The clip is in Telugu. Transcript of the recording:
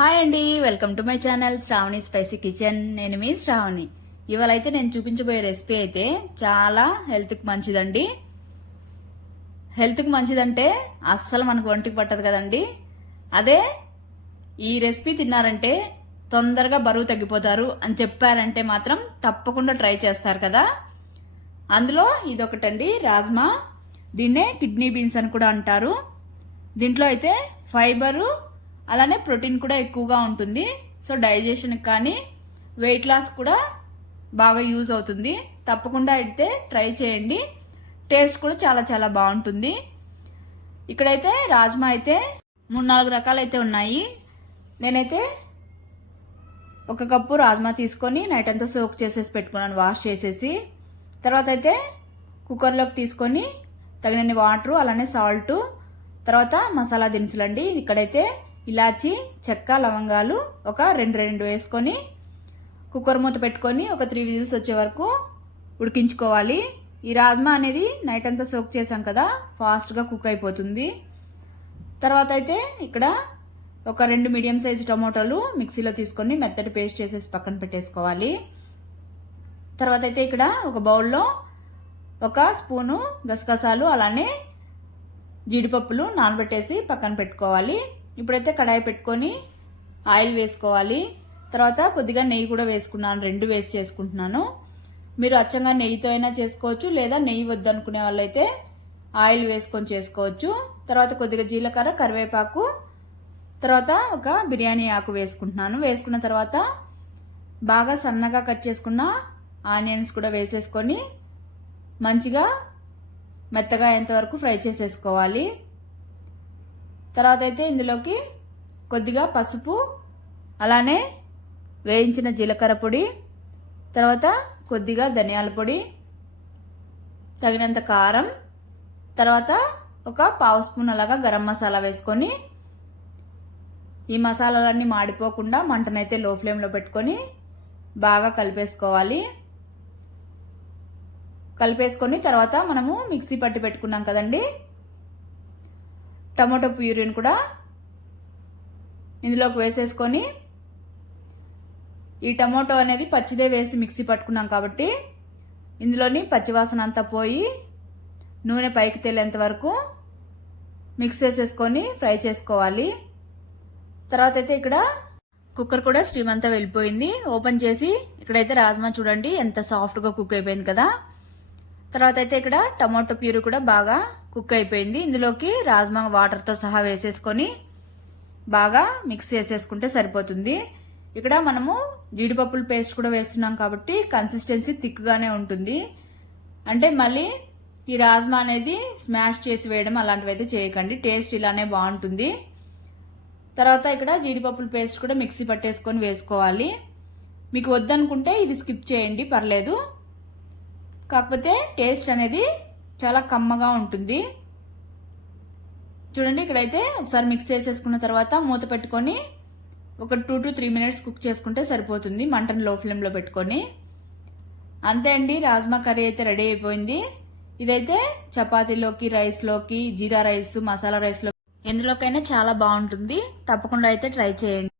హాయ్ అండి, welcome to my channel Sravani spicy kitchen. నేను మీ శ్రావణి. ఇవాళ అయితే నేను చూపించబోయే రెసిపీ అయితే చాలా హెల్త్కి మంచిదండి. హెల్త్కి మంచిదంటే అస్సలు మనకు ఒంటికి పట్టదు కదండి. అదే ఈ రెసిపీ తిన్నారంటే తొందరగా బరువు తగ్గిపోతారు అని చెప్పారంటే మాత్రం తప్పకుండా ట్రై చేస్తారు కదా. అందులో ఇదొకటండి, రాజ్మా. దీన్నే కిడ్నీ బీన్స్ అని కూడా అంటారు. దీంట్లో అయితే ఫైబరు అలానే ప్రోటీన్ కూడా ఎక్కువగా ఉంటుంది. సో డైజెషన్కి కానీ వెయిట్ లాస్ కూడా బాగా యూజ్ అవుతుంది. తప్పకుండా అయితే ట్రై చేయండి. టేస్ట్ కూడా చాలా చాలా బాగుంటుంది. ఇక్కడైతే రాజ్మా అయితే 3-4 రకాలు అయితే ఉన్నాయి. నేనైతే 1 కప్పు రాజ్మా తీసుకొని నైట్ అంతా సోక్ చేసేసి పెట్టుకున్నాను, వాష్ చేసేసి. తర్వాత అయితే కుక్కర్లోకి తీసుకొని తగినన్ని వాటరు అలానే సాల్టు, తర్వాత మసాలా దినుసులండి. ఇక్కడైతే ఇలాచి, చెక్క, లవంగాలు ఒక 2 వేసుకొని కుక్కర్ మూత పెట్టుకొని ఒక 3 విజిల్స్ వచ్చే వరకు ఉడికించుకోవాలి. ఈ రాజ్మా అనేది నైట్ అంతా సోక్ చేసాం కదా, ఫాస్ట్గా కుక్ అయిపోతుంది. తర్వాత అయితే ఇక్కడ ఒక 2 మీడియం సైజు టమోటాలు మిక్సీలో తీసుకొని మెత్తటి పేస్ట్ చేసేసి పక్కన పెట్టేసుకోవాలి. తర్వాత అయితే ఇక్కడ ఒక బౌల్లో 1 స్పూను గసగసాలు అలానే జీడిపప్పులు నానబెట్టేసి పక్కన పెట్టుకోవాలి. ఇప్పుడైతే కడాయి పెట్టుకొని ఆయిల్ వేసుకోవాలి. తర్వాత కొద్దిగా నెయ్యి కూడా వేసుకున్నాను, 2 వేసి చేసుకుంటున్నాను. మీరు అచ్చంగా నెయ్యితో అయినా చేసుకోవచ్చు, లేదా నెయ్యి వద్దనుకునే వాళ్ళైతే ఆయిల్ వేసుకొని చేసుకోవచ్చు. తర్వాత కొద్దిగా జీలకర్ర, కరివేపాకు, తర్వాత ఒక బిర్యానీ ఆకు వేసుకుంటున్నాను. వేసుకున్న తర్వాత బాగా సన్నగా కట్ చేసుకున్న ఆనియన్స్ కూడా వేసేసుకొని మంచిగా మెత్తగా అయ్యేంతవరకు ఫ్రై చేసేసుకోవాలి. తర్వాత అయితే ఇందులోకి కొద్దిగా పసుపు, అలానే వేయించిన జీలకర్ర పొడి, తర్వాత కొద్దిగా ధనియాల పొడి, తగినంత కారం, తర్వాత ఒక 1/2 స్పూన్ అలాగా గరం మసాలా వేసుకొని ఈ మసాలాలన్నీ మాడిపోకుండా మంటనైతే లో ఫ్లేమ్లో పెట్టుకొని బాగా కలిపేసుకోవాలి. కలిపేసుకొని తర్వాత మనము మిక్సీ పట్టి పెట్టుకున్నాం కదండి టమాటో ప్యూరీని కూడా ఇందులోకి వేసేసుకొని, ఈ టమాటో అనేది పచ్చిదే వేసి మిక్సీ పట్టుకున్నాం కాబట్టి ఇందులోని పచ్చివాసన అంతా పోయి నూనె పైకి తేలేంత వరకు మిక్స్ చేసేసుకొని ఫ్రై చేసుకోవాలి. తర్వాత అయితే ఇక్కడ కుక్కర్ కూడా స్టీమ్ అంతా వెళ్ళిపోయింది. ఓపెన్ చేసి ఇక్కడైతే రాజ్మా చూడండి ఎంత సాఫ్ట్గా కుక్ అయిపోయింది కదా. తర్వాత అయితే ఇక్కడ టమాటో ప్యూరీ కూడా బాగా కుక్ అయిపోయింది. ఇందులోకి రాజ్మా వాటర్తో సహా వేసేసుకొని బాగా మిక్స్ చేసేసుకుంటే సరిపోతుంది. ఇక్కడ మనము జీడిపప్పుల పేస్ట్ కూడా వేస్తున్నాం కాబట్టి కన్సిస్టెన్సీ థిక్గానే ఉంటుంది. అంటే మళ్ళీ ఈ రాజ్మా అనేది స్మాష్ చేసి వేయడం అలాంటివి అయితే చేయకండి, టేస్ట్ ఇలానే బాగుంటుంది. తర్వాత ఇక్కడ జీడిపప్పుల పేస్ట్ కూడా మిక్సీ పట్టేసుకొని వేసుకోవాలి. మీకు వద్దనుకుంటే ఇది స్కిప్ చేయండి, పర్లేదు. కాకపోతే టేస్ట్ అనేది చాలా కమ్మగా ఉంటుంది. చూడండి ఇక్కడైతే ఒకసారి మిక్స్ చేసేసుకున్న తర్వాత మూత పెట్టుకొని ఒక 2 to 3 మినిట్స్ కుక్ చేసుకుంటే సరిపోతుంది, మంటను లో ఫ్లేమ్లో పెట్టుకొని. అంతే అండి, రాజ్మా కర్రీ అయితే రెడీ అయిపోయింది. ఇదైతే చపాతీలోకి, రైస్లోకి, జీరా రైస్, మసాలా రైస్లో ఎందులోకైనా చాలా బాగుంటుంది. తప్పకుండా అయితే ట్రై చేయండి.